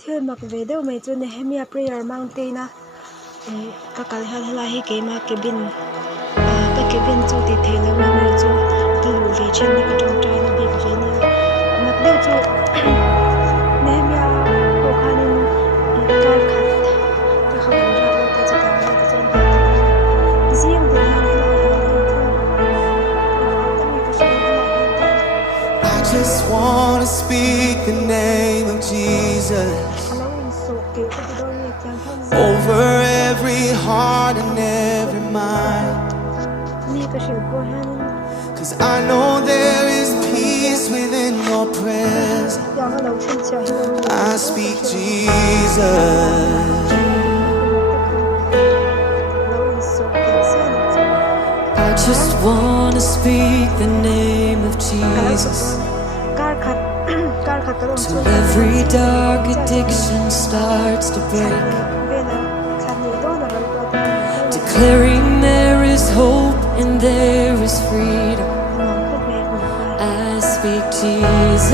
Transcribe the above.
theih mak ve deuh mai chu ne hemi prayer mountain na ka kal hala hi ke ma ke bin ka ke bin chu ti theih lo ma chu ka lu ve chen ni ka tong trai na bi ve ni nak deuh chu ne hemi ko khanin kar khat ka khabar ra lo ta chu ta ma ta chen ziang de han I just want to speak the name of Jesus over every heart and every mind. 'Cause I know there is peace within your presence. I speak Jesus. I just want to speak the name of Jesus. Till every dark addiction starts to break, declaring there is hope and there is freedom. I speak Jesus.